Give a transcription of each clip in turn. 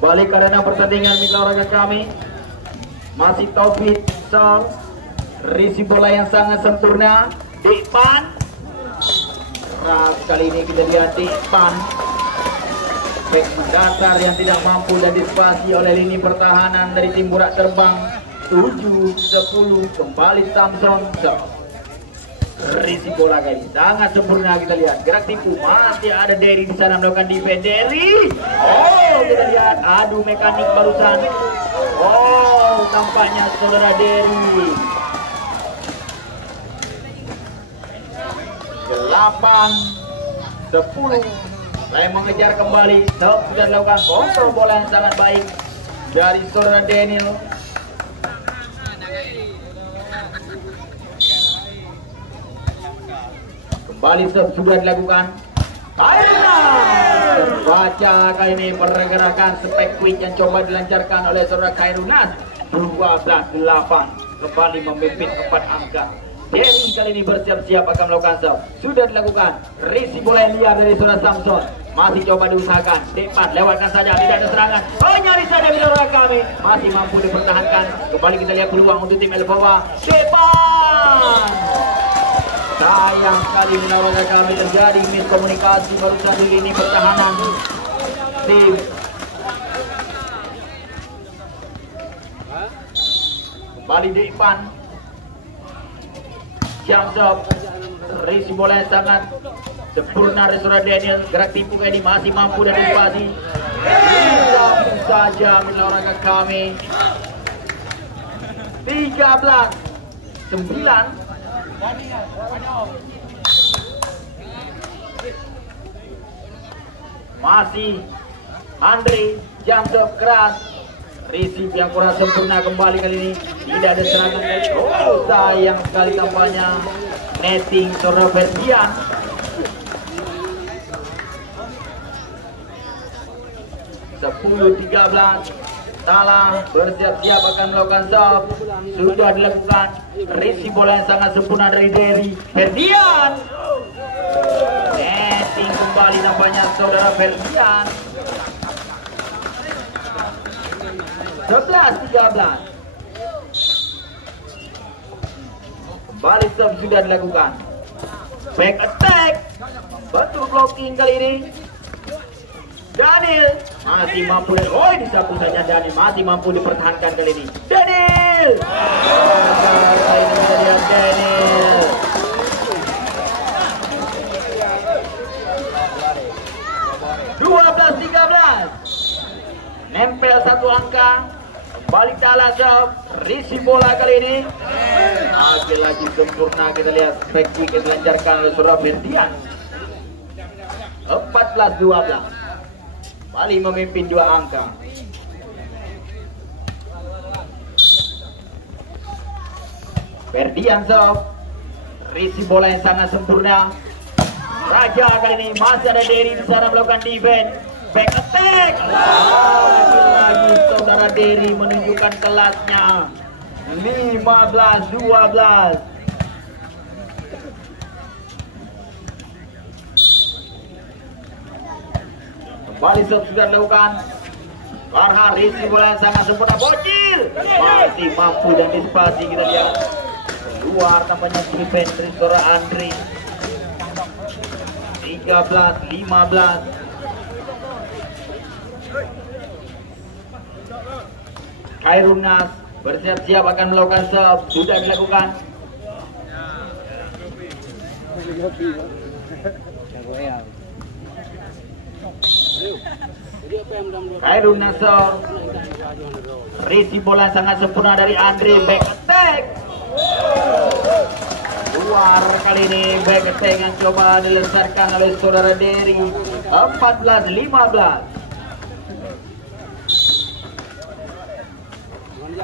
Balik arena pertandingan mitra olahraga kami. Masih Taufik Sor. Risi bola yang sangat sempurna. Depan. Keras kali ini kita lihat Depan. Back datar yang tidak mampu dan dispasi oleh lini pertahanan dari tim Burak Terbang. 7-10 kembali Samson Sor. Risi bola kali sangat sempurna, kita lihat gerak tipu, masih ada Derry di sana melakukan defense. Derry, kita lihat adu mekanik barusan. Tampaknya saudara Derry 8-10 saya mengejar kembali. Sudah dilakukan kontrol bola yang sangat baik dari saudara Daniel. Kembali sudah dilakukan. Terbaca kali ini pergerakan spek quick yang coba dilancarkan oleh saudara Khairunas. 12-8 kembali memimpin 4 angka. Derry kali ini bersiap-siap akan melakukan serve. Sudah dilakukan. Risi bola yang liar dari saudara Samson. Masih coba diusahakan. Depan lewatkan saja, tidak ada serangan. Nyaris saja bila kami masih mampu dipertahankan. Kembali kita lihat peluang untuk tim Elvawa. Depan. Sayang sekali menawar kami terjadi miskomunikasi barusan di lini pertahanan tim. Kembali Depan. Jamsop. Risi bola yang sangat sempurna dari saudara Daniel. Gerak tipu ini masih mampu dan invasi. Bisa saja menawar kami. 13-9. Masih Andre Jamsop keras. Receive yang kurang sempurna kembali kali ini. Tidak ada serangan kali. Sayang sekali tampaknya netting saudara Ferdian. (10-13) Salah bersiap-siap akan melakukan serve. Sudah dilakukan. Receive bola yang sangat sempurna dari Derry. Ferdian. Netting kembali nampaknya saudara Ferdian. 11-13. Kembali serve sudah dilakukan. Back attack. Membantu blocking kali ini. Daniel masih mampu dan disapu saja. Daniel masih mampu dipertahankan kali ini. Daniel. Daniel. 12-13. Nempel satu angka. Kembali Dala serve. Risi bola kali ini. Lagi sempurna kita lihat. Back quick yang dilancarkan oleh saudara Ferdian. 14-12. Bali memimpin 2 angka. Ferdian serve. Risi bola yang sangat sempurna. Raja kali ini masih ada Derry di sana melakukan defense. Back attack. Lagi saudara Derry menunjukkan kelasnya. 15-12. Kembali sudah dilakukan. Farhan risi bola yang sangat sempurna. Bocil masih mampu dan dispasi kita lihat. Keluar tampaknya defense dari saudara Andre. 13-15. Khairunas bersiap-siap akan melakukan serve. Sudah dilakukan. Khairunas risi bola sangat sempurna dari Andre. Back attack. Keluar kali ini back attack yang coba dilesarkan oleh saudara Derry. 14-15.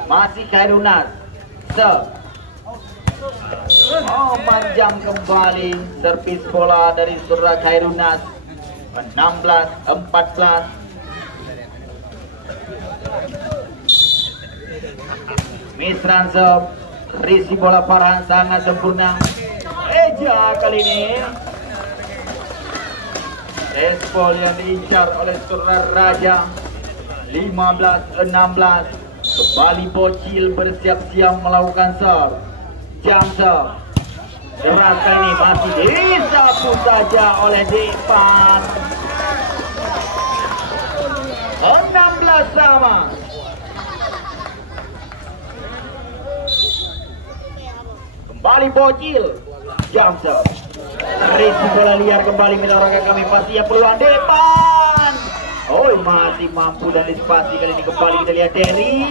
Masih Khairunas. Memanjang kembali servis bola dari saudara Khairunas. 16-14. Misran serve. Risi bola Farhan sangat sempurna. Eja kali ini. Espol yang diincar oleh saudara Raja. 15-16. Kembali Bocil bersiap-siap melakukan serve. Jam serve. Keras kali ini masih disapu saja oleh Depan. 16 sama. Kembali Bocil. Jam serve. Risi bola liar kembali menarangkan kami pasti yang peluang Depan. Oh, masih mampu dan dispasi kali ini. Kembali kita lihat Derry.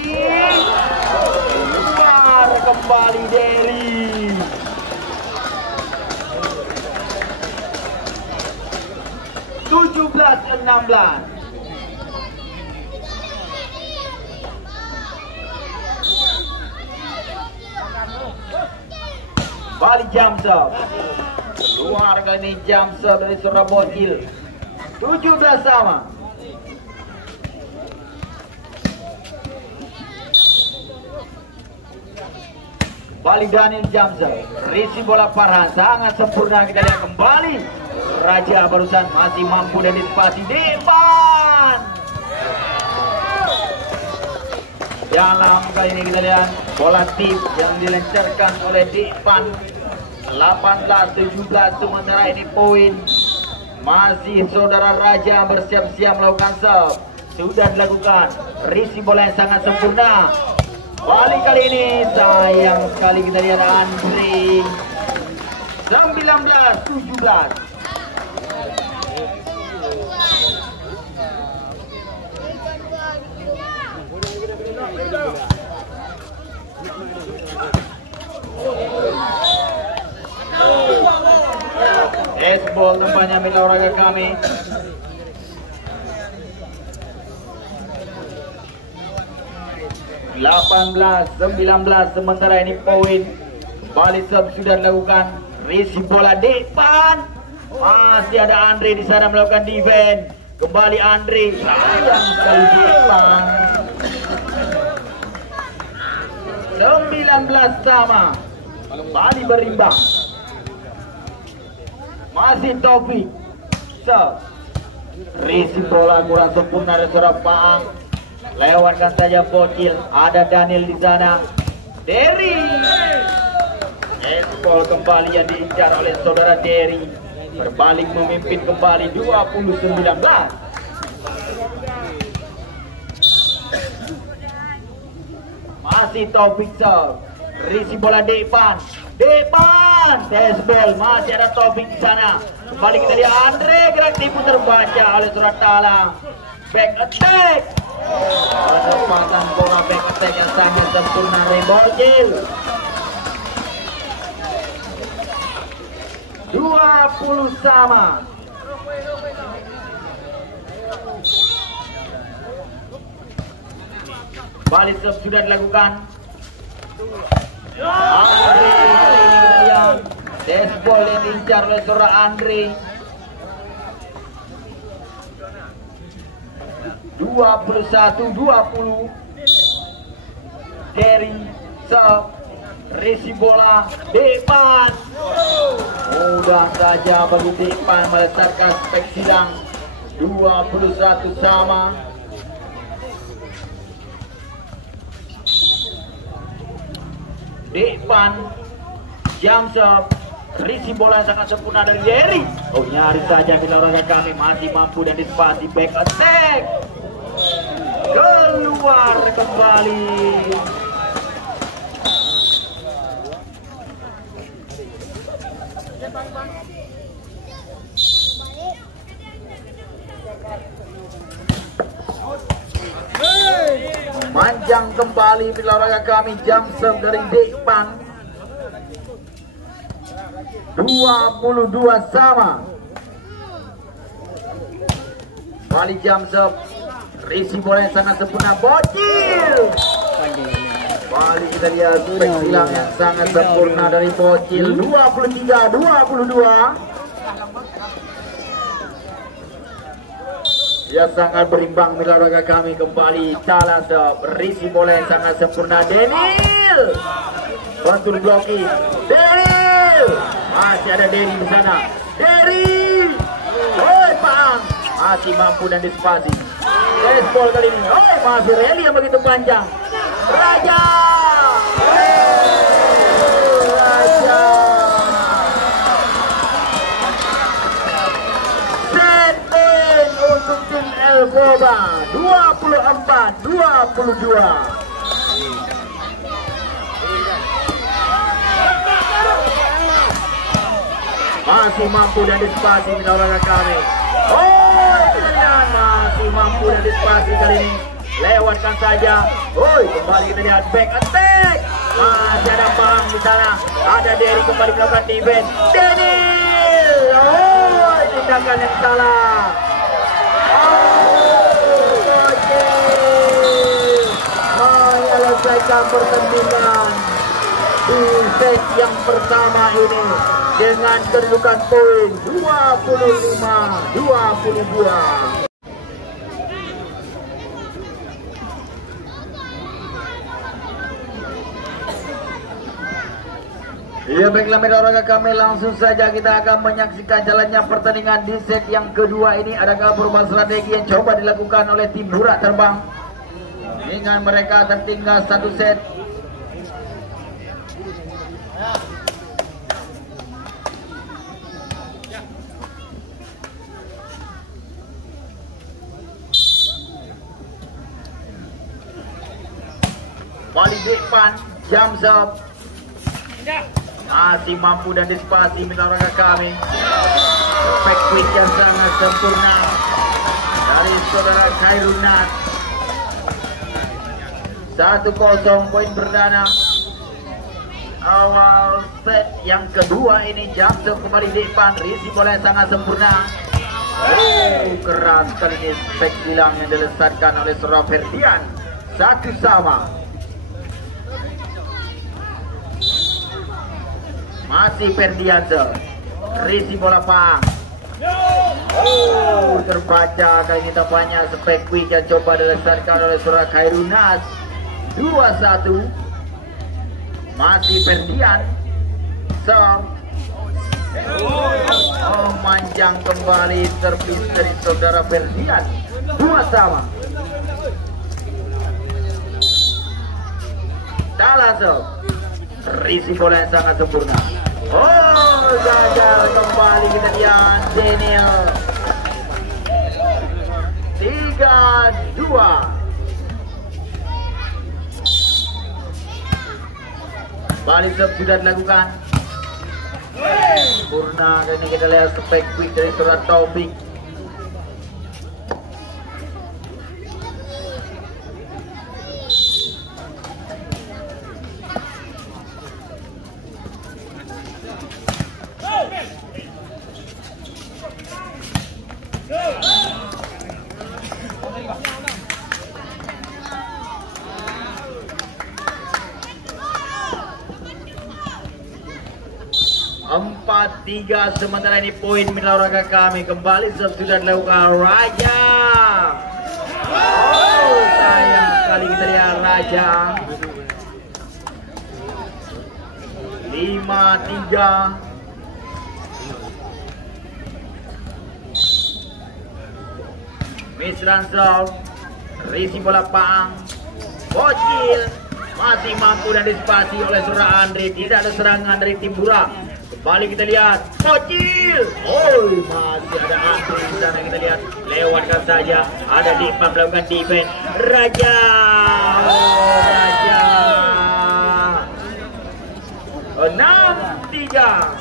Keluar kembali Derry. (17-16). Balik jam serve. Keluar kali ini jam serve dari seorang Bocil. 17 sama. Balik Daniel jam serve. Risi bola Farhan sangat sempurna, kita lihat kembali. Raja barusan masih mampu dan dispasi Depan. Dalam kali ini kita lihat bola tip yang dilancarkan oleh Depan. 18-17, sementara ini poin. Masih saudara Raja bersiap-siap melakukan serve. Sudah dilakukan. Risi bola yang sangat sempurna. Balik kali ini sayang sekali kita lihat Andre. 19-17. Esbol tempatnya mitra olahraga kami. (18-19), sementara ini poin. Kembali serve sudah dilakukan. Risi bola Depan. Masih ada Andre di sana melakukan defense. Kembali Andre. Sayang sekali Depan. 19 sama. Kembali berimbang. Masih Taufik. Serve. Risi bola kurang sempurna dari seorang Paang. Lewatkan saja Bocil. Ada Daniel di sana. Derry. Esbol kembali yang diincar oleh saudara Derry. Berbalik memimpin kembali 20-19. Masih Taufik serve. Risi bola Depan. Depan. Esbol masih ada Taufik di sana. Kembali kita lihat Andre, gerak tipu terbaca oleh Surat Talang. Back attack. Penempatan bola back attack yang sangat sempurna dari Bocil. 20 sama. Balik serve sudah dilakukan. Andre ini yang Esbol yang diincar oleh seorang Andre. 21-20. Derry serve. Risi bola Depan. Mudah saja bagi Depan melesatkan spek sidang. 21 sama. Depan jam serve. Risi bola sangat sempurna dari Derry. Oh, nyaris saja bila olahraga kami masih mampu dan dispasi back attack. Keluar kembali. Manjang kembali bila olahraga kami, jam serve dari Depan. 22 sama. Balik jam serve. Risi bola yang sangat sempurna Bocil. Balik kita lihat spek silang yang sangat sempurna dari Bocil. 23-22. Ya, sangat berimbang bila olahraga kami kembali. Tala serve. Risi bola yang sangat sempurna Daniel. Bantu bloki. Daniel. Masih ada Derry di sana. Derry. Oi, Paang. Masih mampu dan dispasi. Baseball kali ini. Oh, masih rally yang begitu panjang. Raja. Raja. Set untuk tim El Boba. 24-22. Masih mampu dan dispasi menawarkan kami. Oh, kemudian masih mampu dan dispasi kali ini. Lewatkan saja. Oh, kembali kita lihat back attack. Masih ada Bang di sana. Ada Derry kembali melakukan defense. Daniel. Oh, tindakan yang salah. Oh, menyelesaikan pertandingan di set yang pertama ini dengan kedudukan poin 25-22. Ya, baiklah mitra olahraga kami, langsung saja kita akan menyaksikan jalannya pertandingan di set yang kedua ini. Adakah perubahan strategi yang coba dilakukan oleh tim Burak Terbang dengan mereka tertinggal satu set? Balik depan, jump shot. Masih mampu dan dispasi mitra olahraga kami. Perfect quick yang sangat sempurna dari saudara Khairul Nas. 1-0 poin perdana. Awal set yang kedua ini jump shot kembali depan. Risi bola yang sangat sempurna. Keras kali ini spek hilang yang dilesatkan oleh saudara Ferdian. 1-1. Masih Ferdianto, risi bola pang. Oh, terbaca kali ini tampaknya spek quick yang coba dilesatkan oleh saudara Khairul Nas. 2-1. Masih Ferdian. Oh, manjang kembali servis dari saudara Ferdian. 2-2. Talaso, risi bola yang sangat sempurna. Oh, gagal kembali kita lihat Daniel. 3-2. Balik sudah dilakukan. Sempurna dan ini kita lihat spek quick dari saudara Taufik. Tiga, sementara ini poin mitra olahraga kami. Kembali sudah dilakukan Raja. Oh, sayang sekali kita lihat Raja. 5-3. Miss Ransol, risi bola pang. Bocil masih mampu dan dispasi oleh saudara Andre. Tidak ada serangan dari tim Burak. Kembali kita lihat Bocil. Oh, masih ada Andre di sana, kita lihat. Lewatkan saja. Ada Dipa melakukan defense. Raja. Oh, Raja. 6-3.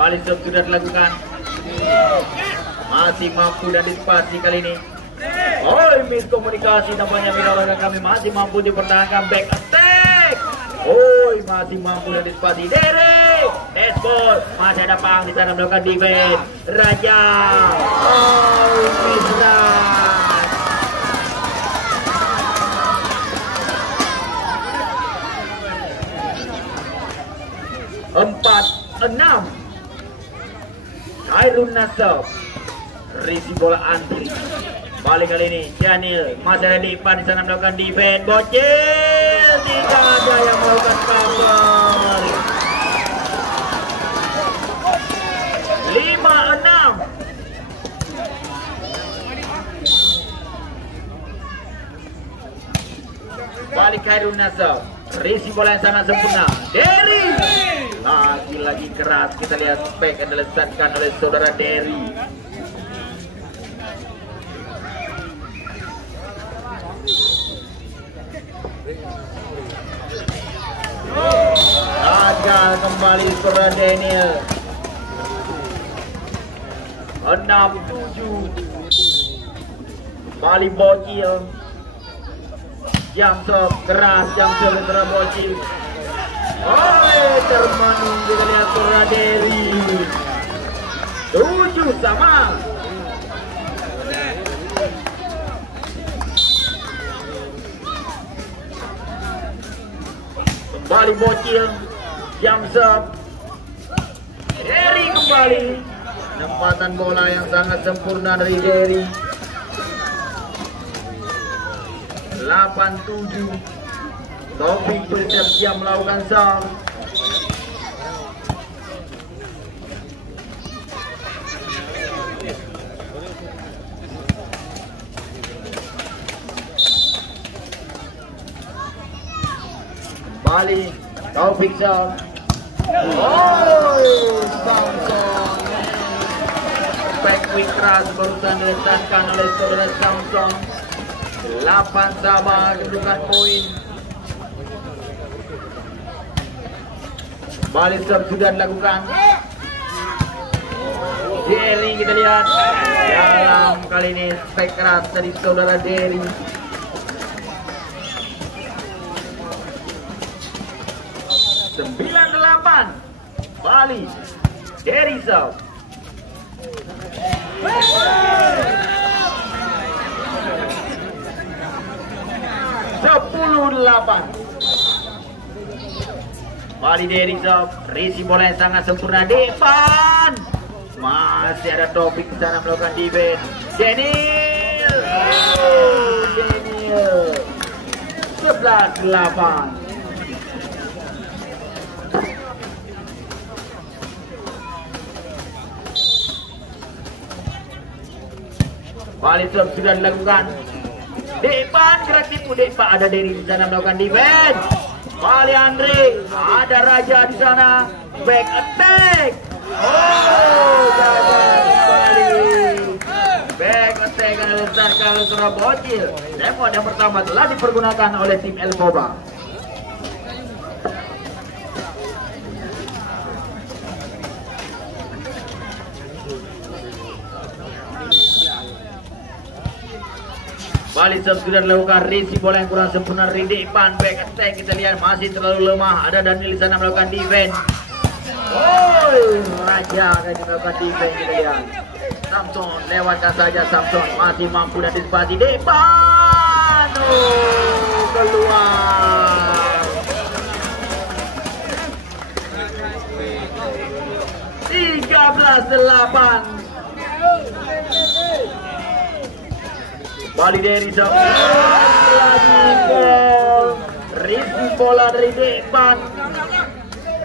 Balik sudah dilakukan. Masih mampu dan dispasi kali ini. Oh, miskomunikasi nampaknya mitra olahraga kami. Masih mampu dipertahankan back attack. Oh, masih mampu dan dispasi. Derek Esbol, masih ada Pang di sana melakukan defense. Raja. Oh, Misra. 4-6. Khairul Nasab, risi bola Andri. Balik kali ini Daniel, masih ada di depan di sana melakukan defense. Bocil, tidak ada yang melakukan cover. Khairul Nasab. Risi bola yang sangat sempurna. Derry. Lagi-lagi keras. Kita lihat spek yang diletakkan oleh saudara Derry. Gagal kembali saudara Daniel. 6-7. Kembali bocil. Jam serve keras, jam serve saudara bocil. Termenung kita lihat saudara Derry. 7 sama. Kembali bocil, jam serve. Derry kembali. Penempatan bola yang sangat sempurna dari Derry. 8-7. Taufik bersiap-siap melakukan serve. Kembali Taufik serve. Samson. Back quick keras barusan diletakkan oleh saudara Samson. 8 sama kedudukan poin. Balik serve sudah dilakukan. Derry kita lihat dalam kali ini spek keras dari saudara Derry. Sembilan 8 Bali Derry serve. 10-8. Bali Derry serve. Risi bola yang sangat sempurna. Depan masih ada Taufik di sana melakukan defense. Daniel. Daniel. 11-8. Bali serve sudah dilakukan. Depan gerak tipu Depan, ada Derry di sana melakukan defense. Bali Andre, ada Raja di sana. Back attack. Gagal Bali. Back attack yang diletakkan oleh saudara bocil. Lemon yang pertama telah dipergunakan oleh tim El Boba. Bali serve sudah dilakukan. Risi bola yang kurang sempurna dari depan. Back attack kita lihat masih terlalu lemah. Ada Daniel di sana melakukan defense. Raja akan melakukan defense kita lihat. Samson lewatkan saja. Samson masih mampu dan disipasi depan. Keluar. 13-8. Bali Derry serve. Lagi gol. Risi bola dari depan.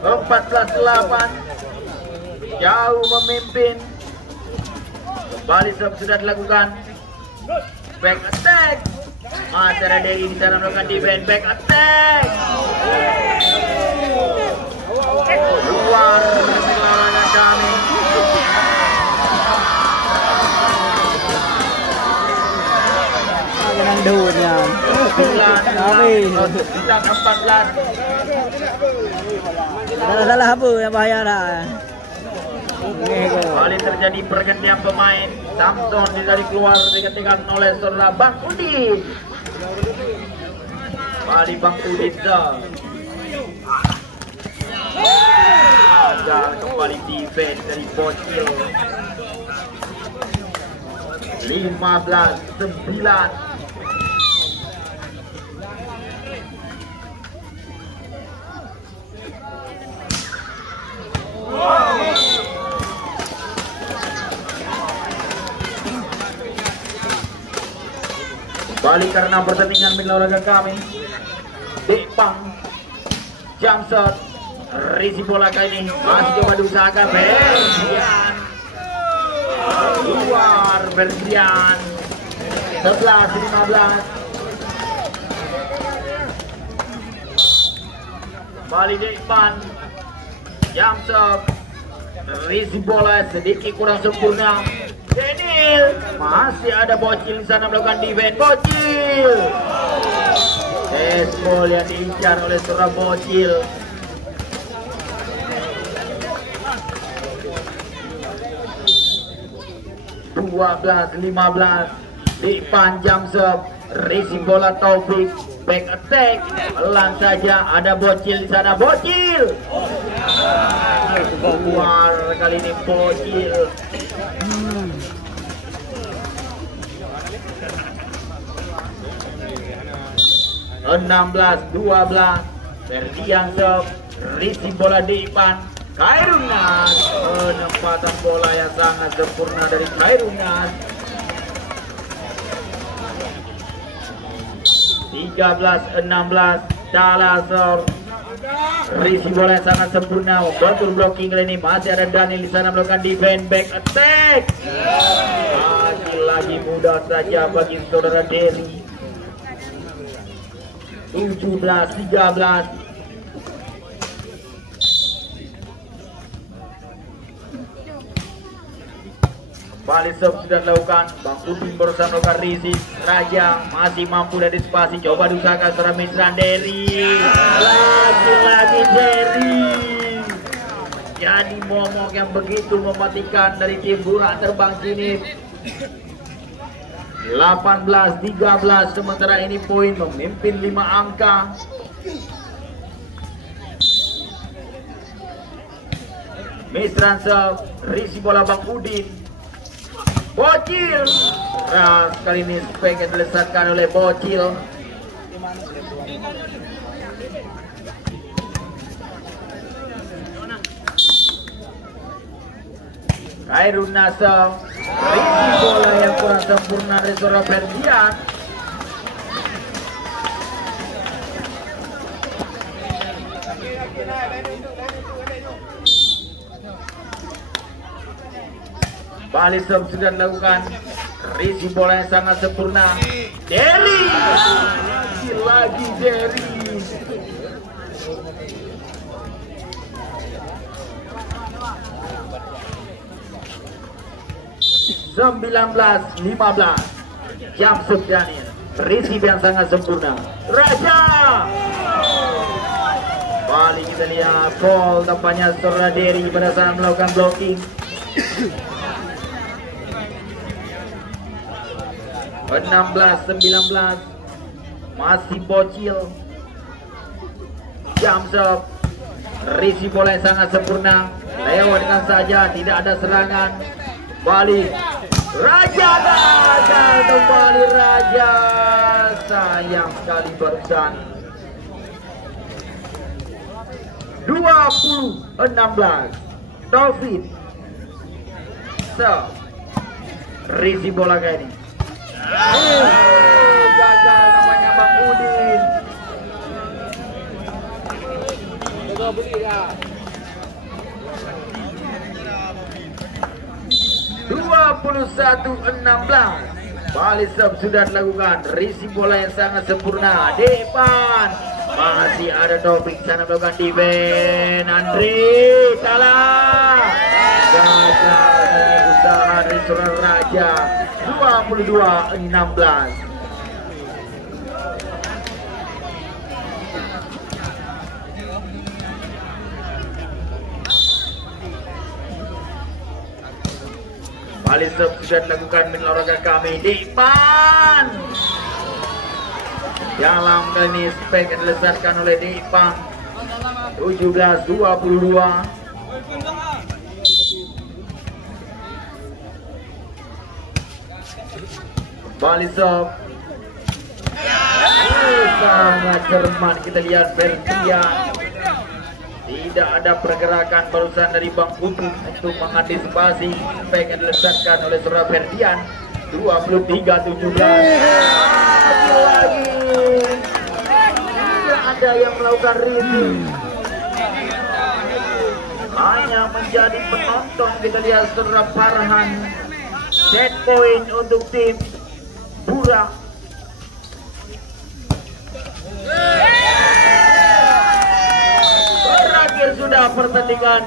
14-8. Jauh memimpin. Bali serve sudah dilakukan. Back attack. Masih ada Derry di sana melakukan defense. Back attack. Luar lawannya kami. Ang dahon yan. 9-14. Salah po, bahaya na. Kali terjadi pergantian pemain. Samson dari keluar digantikan oleh saudara Bang Udin. Kali Bang Udin gagal kembali defense dari bocil. 15-9. Balik karena pertandingan milik olahraga kami. Depang jump shot. Risi bola kali ini masih coba diusahakan. Bersian luar. Bersian 11-15. Kembali di depan. Jam serve. Risi bola sedikit kurang sempurna. Daniel masih ada Bocil di sana melakukan defense. Bocil. Ball yang diincar oleh seorang Bocil. (12-15) di panjang serve. Risi bola Taufik. Back attack. Pelan saja ada Bocil di sana. Bocil. Keluar kali ini Bocil. 16-12. Ferdian serve. Risi bola di depan. Khairunas. Penempatan bola yang sangat sempurna dari Khairunas. 13-16. Salazar. Risi bola yang sangat sempurna. Betul blocking kali ini. Masih ada Daniel di sana melakukan defense. Back attack. Lagi mudah saja bagi saudara Derry. 17-13. Kembali serve sudah dilakukan. Bang Udin berusaha melakukan Risi. Raja masih mampu dari spasi. Coba diusahakan seorang Misran Derry. Lagi-lagi Derry. Jadi momok yang begitu mematikan dari tim Burak Terbang sini. 18-13. Sementara ini poin memimpin 5 angka. Misran serve. Risi bola Bang Udin. Bocil. Nah, kali ini spek yang dilesatkan oleh Bocil. Khairunas serve. Risi bola yang kurang sempurna dari seorang Ferdian. Balik serve sudah dilakukan. Risi bola yang sangat sempurna. Derry. Lagi Derry. (19-15) Jam serve Daniel. Risi yang sangat sempurna. Raja. Balik kita lihat foul tampaknya saudara Derry pada saat melakukan blocking. 16-19. Masih Bocil. Jam serve. Risi bola yang sangat sempurna. Lewatkan saja, tidak ada serangan. Balik Raja, gagal kembali Raja. Sayang sekali barusan. 20-16. Taufik serve. Risi bola kayak ini. Gagal namanya Bang Udin. 21-16. Balik serve sudah dilakukan. Risi bola yang sangat sempurna. Depan masih ada Taufik sana melakukan defense. Andri salah. Gagal usaha dari seorang Raja. 22-16. Balik serve sudah dilakukan mitra olahraga kami di depan. Dalam kali ini spek yang dilesatkan oleh Depan. 17-22. Balik serve. Sangat cermat kita lihat Ferdian. Tidak ada pergerakan barusan dari Bang Udin untuk mengantisipasi spek yang dilesatkan oleh seorang Ferdian. 23-17. Lagi tidak ada yang melakukan review. Hanya menjadi penonton kita lihat seorang Farhan. Set point untuk tim Burak. pertandingan